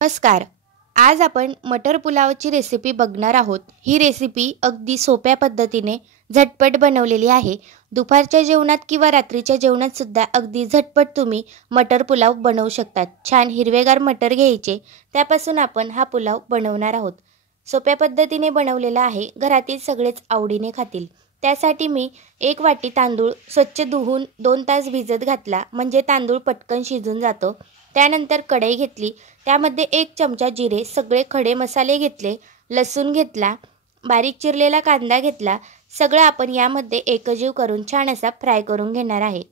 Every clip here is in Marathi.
नमस्कार. आज आपण मटर पुलावची रेसिपी बघणार आहोत. ही रेसिपी अगदी सोप्या पद्धतीने झटपट बनवलेली आहे. दुपारच्या जेवणात किंवा रात्रीच्या जेवणात सुद्धा अगदी झटपट तुम्ही मटर पुलाव बनवू शकतात. छान हिरवेगार मटर घ्यायचे, त्यापासून आपण हा पुलाव बनवणार आहोत. सोप्या पद्धतीने बनवलेला आहे, घरातील सगळेच आवडीने खातील. त्यासाठी मी 1 वाटी तांदूळ स्वच्छ धुवून 2 तास भिजत घातला, म्हणजे तांदूळ पटकन शिजून जातो. त्यानंतर कढई घेतली, त्यामध्ये 1 चमचा जिरे, सगळे खडे मसाले घेतले, लसूण घेतला, बारीक चिरलेला कांदा घेतला. सगळं आपण यामध्ये एकजीव करून छान असा फ्राय करून घेणार आहे.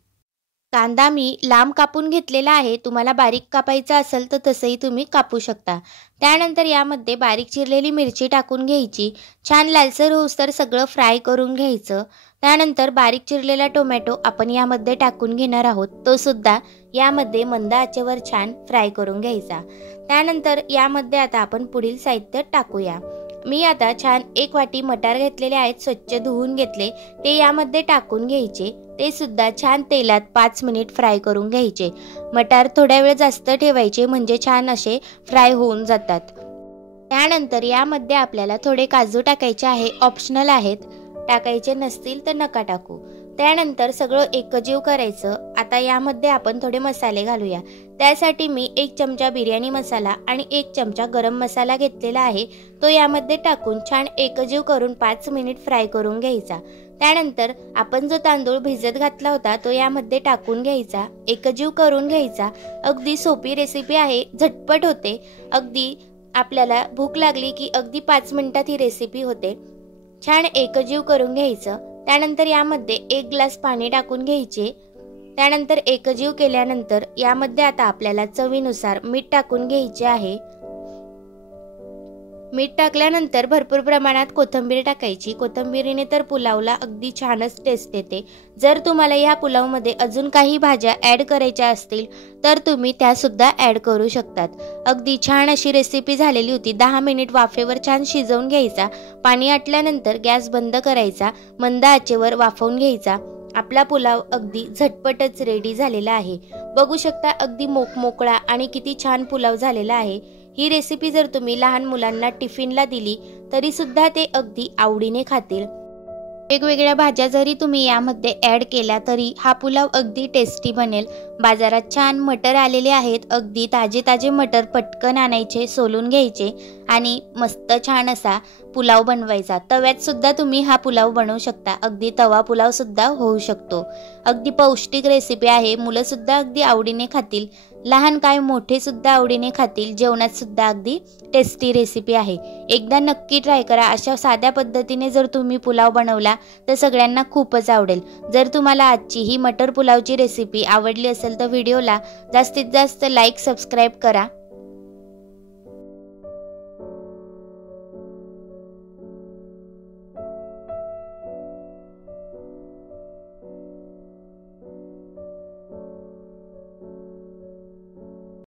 कांदा मी लांब कापून घेतलेला आहे. तुम्हाला बारीक कापायचा असेल तर तसंही तुम्ही कापू शकता. त्यानंतर यामध्ये बारीक चिरलेली मिरची टाकून घ्यायची. छान लालसर होऊस्तर सगळं फ्राय करून घ्यायचं. त्यानंतर बारीक चिरलेला टोमॅटो आपण यामध्ये टाकून घेणार आहोत. तो सुद्धा यामध्ये मंद आचेवर छान फ्राय करून घ्यायचा. त्यानंतर यामध्ये आता आपण पुढील साहित्य टाकूया. मी आता छान 1 वाटी मटार घेतलेले आहेत, स्वच्छ धुवून घेतले. ते यामध्ये टाकून घ्यायचे. ते सुद्धा छान तेलात 5 मिनिट फ्राय करून घ्यायचे. मटार थोड्या वेळ जास्त ठेवायचे, म्हणजे छान असे फ्राय होऊन जातात. त्यानंतर यामध्ये आपल्याला थोडे काजू टाकायचे आहे, ऑप्शनल आहेत. टाकायचे नसतील तर नका टाकू. त्यानंतर सगळं एकजीव करायचं. आता यामध्ये आपण थोडे मसाले घालूया. त्यासाठी मी 1 चमचा बिर्याणी मसाला आणि 1 चमचा गरम मसाला घेतलेला आहे. तो यामध्ये टाकून छान एकजीव करून 5 मिनिट फ्राय करून घ्यायचा. त्यानंतर आपण जो तांदूळ भिजत घातला होता तो यामध्ये टाकून घ्यायचा, एकजीव करून घ्यायचा. अगदी सोपी रेसिपी आहे, झटपट होते. अगदी आपल्याला भूक लागली की अगदी 5 मिनिटात ही रेसिपी होते. छान एकजीव करून घ्यायचं. त्यानंतर यामध्ये 1 ग्लास पाणी टाकून घ्यायचे. त्यानंतर एकजीव केल्यानंतर यामध्ये आता आपल्याला चवीनुसार मीठ टाकून घ्यायचे आहे. मीठ टाकल्यानंतर भरपूर प्रमाणात कोथिंबीर टाकायची. कोथिंबीरीने तर पुलावला अगदी छानच टेस्ट येते. जर तुम्हाला या पुलावमध्ये अजून काही भाज्या ॲड करायच्या असतील तर तुम्ही त्यासुद्धा ॲड करू शकतात. अगदी छान अशी रेसिपी झालेली होती. 10 मिनिट वाफेवर छान शिजवून घ्यायचा. पाणी आटल्यानंतर गॅस बंद करायचा, मंद आचेवर वाफवून घ्यायचा. आपला पुलाव अगदी झटपटच रेडी झालेला आहे. बघू शकता अगदी मोकळा आणि किती छान पुलाव झालेला आहे. ही रेसिपी जर तुम्ही लहान मुलांना टिफिनला दिली तरी सुद्धा ते अगदी आवडीने खातील. वेगवेगळ्या भाज्या जरी तुम्ही यामध्ये ॲड केल्या तरी हा पुलाव अगदी टेस्टी बनेल. बाजारात छान मटर आलेले आहेत. अगदी ताजे मटर पटकन आणायचे, सोलून घ्यायचे आणि मस्त छान असा पुलाव बनवायचा. तव्यात सुद्धा तुम्ही हा पुलाव बनवू शकता. अगदी तवा पुलाव सुद्धा होऊ शकतो. अगदी पौष्टिक रेसिपी आहे. मुलं सुद्धा अगदी आवडीने खातील. लहान काय मोठे सुद्धा आवडीने खातील. जेवणात सुद्धा अगदी टेस्टी रेसिपी आहे. एकदा नक्की ट्राय करा. अशा साध्या पद्धतीने जर तुम्ही पुलाव बनवला तर सगळ्यांना खूपच आवडेल. जर तुम्हाला आजची ही मटर पुलावची रेसिपी आवडली असेल तर व्हिडिओला जास्तीत जास्त लाईक, सबस्क्राईब करा.